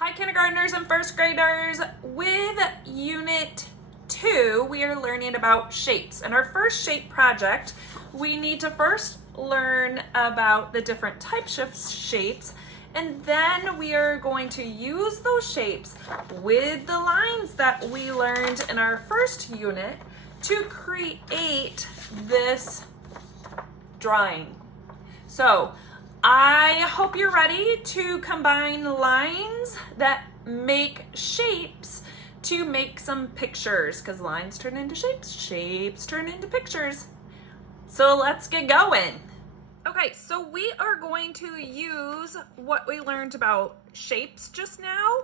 Hi, kindergartners and first graders. With Unit 2, we are learning about shapes. In our first shape project, we need to first learn about the different types of shapes, and then we are going to use those shapes with the lines that we learned in our first unit to create this drawing. So, I hope you're ready to combine lines that make shapes to make some pictures, because lines turn into shapes, shapes turn into pictures. So let's get going. Okay, so we are going to use what we learned about shapes just now,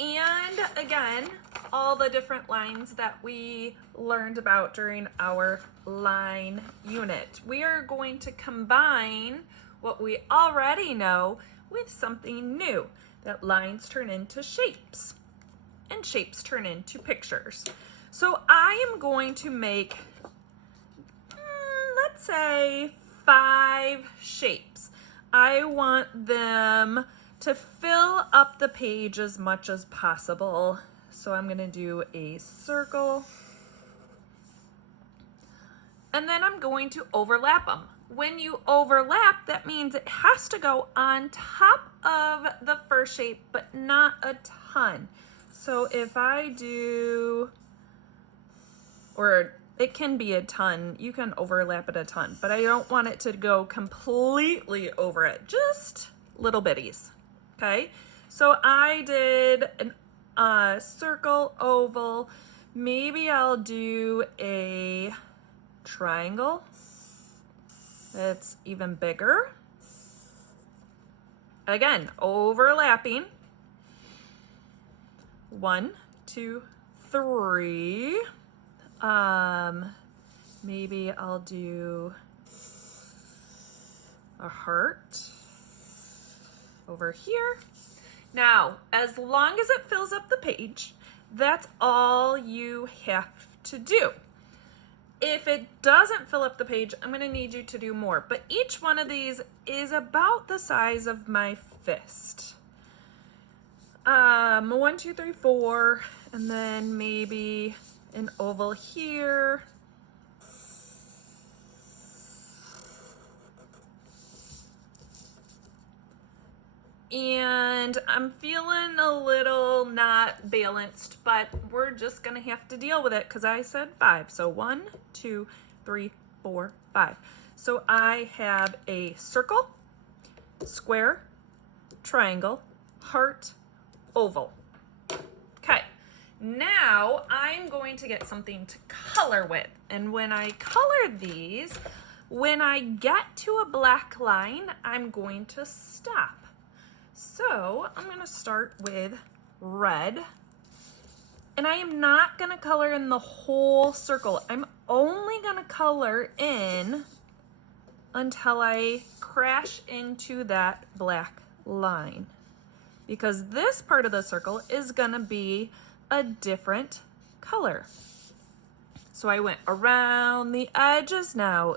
and again, all the different lines that we learned about during our line unit. We are going to combine what we already know with something new, that lines turn into shapes and shapes turn into pictures. So I am going to make, let's say, 5 shapes. I want them to fill up the page as much as possible. So I'm gonna do a circle, and then I'm going to overlap them. When you overlap, that means it has to go on top of the first shape, but not a ton. So if I do, or it can be a ton, you can overlap it a ton, but I don't want it to go completely over it, just little bitties, okay? So I did a circle, oval, maybe I'll do a triangle that's even bigger. Again, overlapping. 1, 2, 3. Maybe I'll do a heart over here. Now, as long as it fills up the page, that's all you have to do. If it doesn't fill up the page, I'm gonna need you to do more, but each one of these is about the size of my fist. 1, 2, 3, 4, and then maybe an oval here. And I'm feeling a little not balanced, but we're just gonna have to deal with it because I said 5. So 1, 2, 3, 4, 5. So I have a circle, square, triangle, heart, oval. Okay, now I'm going to get something to color with. And when I color these, when I get to a black line, I'm going to stop. So I'm gonna start with red, and I am not gonna color in the whole circle. I'm only gonna color in until I crash into that black line, because this part of the circle is gonna be a different color. So I went around the edges, now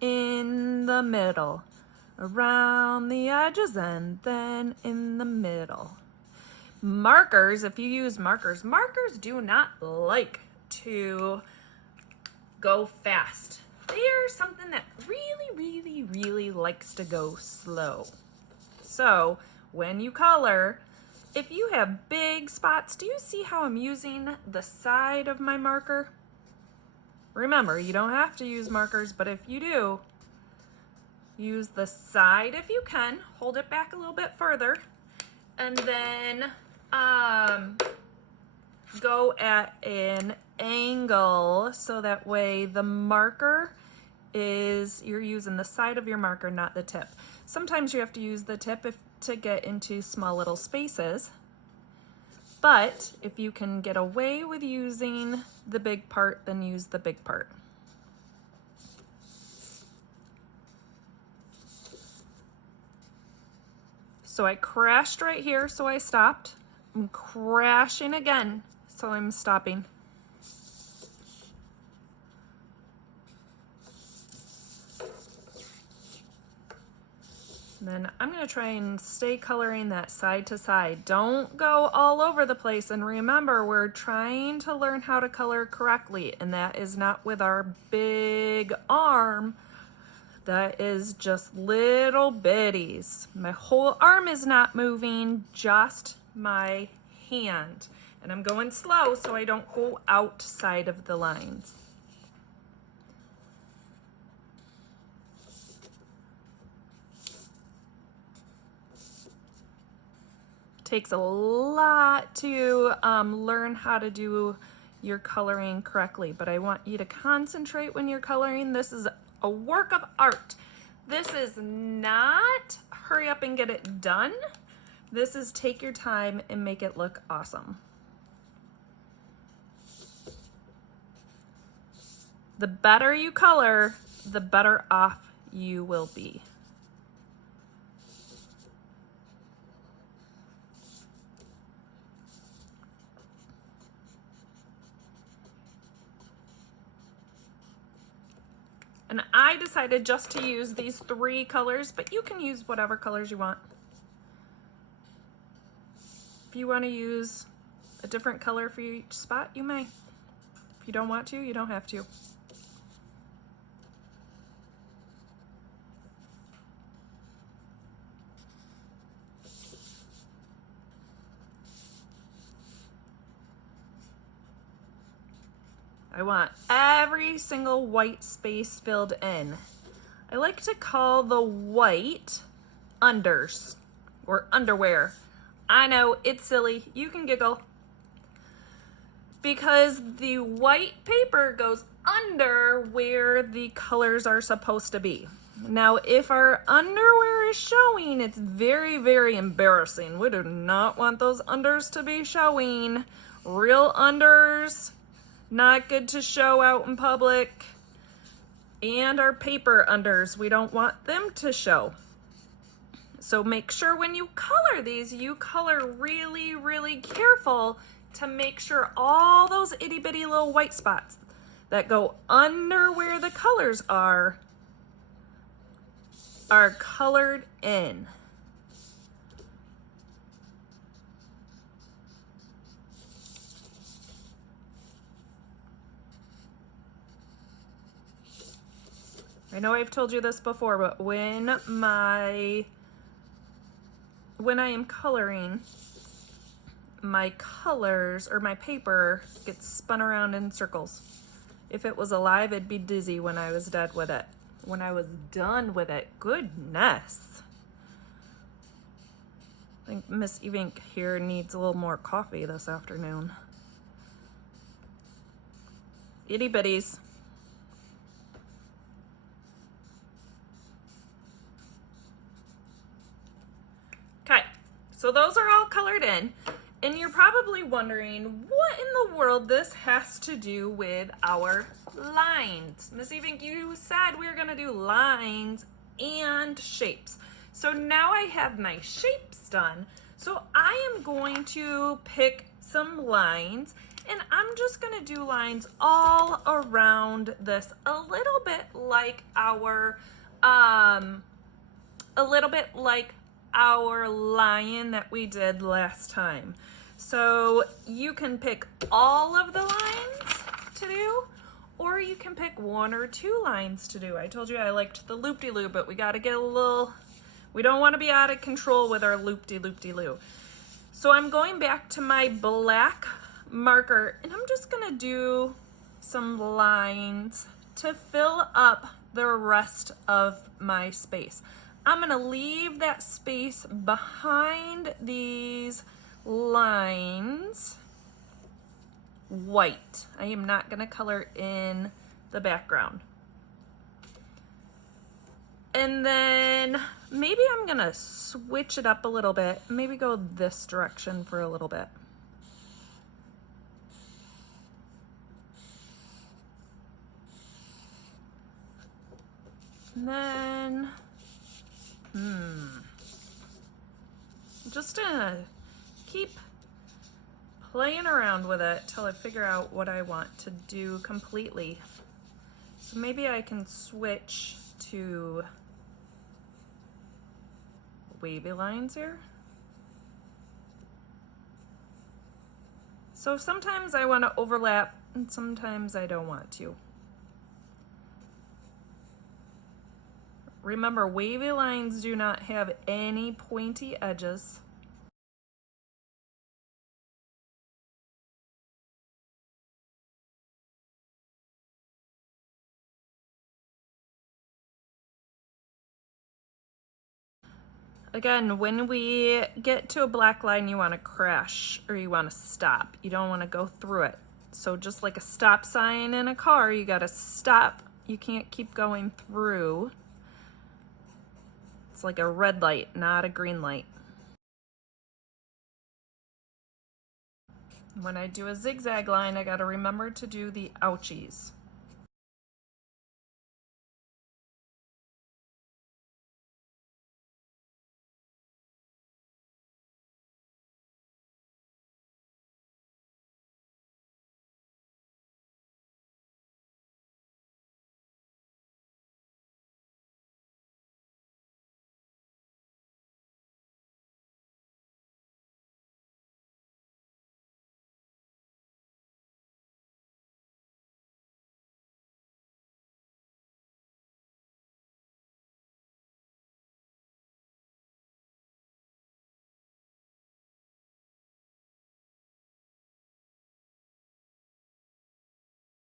in the middle, around the edges, and then in the middle. Markers, if you use markers do not like to go fast. They are something that really likes to go slow. So when you color, if you have big spots, do you see how I'm using the side of my marker? Remember, you don't have to use markers, but if you do, use the side if you can. Hold it back a little bit further, and then go at an angle so that way the marker is, you're using the side of your marker, not the tip. Sometimes you have to use the tip to get into small little spaces, but if you can get away with using the big part, then use the big part. So I crashed right here, so I stopped. I'm crashing again, so I'm stopping. Then I'm going to try and stay coloring that side to side. Don't go all over the place. And remember, we're trying to learn how to color correctly. And that is not with our big arm. That is just little bitties. My whole arm is not moving, just my hand. And I'm going slow so I don't go outside of the lines. Takes a lot to learn how to do your coloring correctly, but I want you to concentrate when you're coloring. This is a work of art. This is not hurry up and get it done. This is take your time and make it look awesome. The better you color, the better off you will be. And I decided just to use these 3 colors, but you can use whatever colors you want. If you want to use a different color for each spot, you may. If you don't want to, you don't have to. I want every single white space filled in. I like to call the white unders or underwear. I know, it's silly. You can giggle. Because the white paper goes under where the colors are supposed to be. Now, if our underwear is showing, it's very, very embarrassing. We do not want those unders to be showing. Real unders, not good to show out in public. And our paper unders, we don't want them to show. So make sure when you color these, you color really, really careful to make sure all those itty bitty little white spots that go under where the colors are colored in. I know I've told you this before, but when I am coloring, my colors or my paper gets spun around in circles. If it was alive, it'd be dizzy when I was dead with it. When I was done with it, goodness. I think Miss Evink here needs a little more coffee this afternoon. Itty bitties. Okay, so those are all colored in, and you're probably wondering what in the world this has to do with our lines. Miss Evink, you said we were gonna do lines and shapes. So now I have my shapes done. So I am going to pick some lines, and I'm just gonna do lines all around this, a little bit like our lion that we did last time. So you can pick all of the lines to do, or you can pick 1 or 2 lines to do. I told you I liked the loop-de-loo, but we gotta get a little, we don't wanna be out of control with our loop-de-loop-de-loo. So I'm going back to my black marker, and I'm just gonna do some lines to fill up the rest of my space. I'm gonna leave that space behind these lines white. I am not gonna color in the background. And then maybe I'm gonna switch it up a little bit, maybe go this direction for a little bit. And then, just gonna keep playing around with it till I figure out what I want to do completely. So maybe I can switch to wavy lines here. So sometimes I want to overlap and sometimes I don't want to. Remember, wavy lines do not have any pointy edges. Again, when we get to a black line, you want to crash or you want to stop. You don't want to go through it. So just like a stop sign in a car, you got to stop. You can't keep going through. It's like a red light, not a green light. When I do a zigzag line, I got to remember to do the ouchies.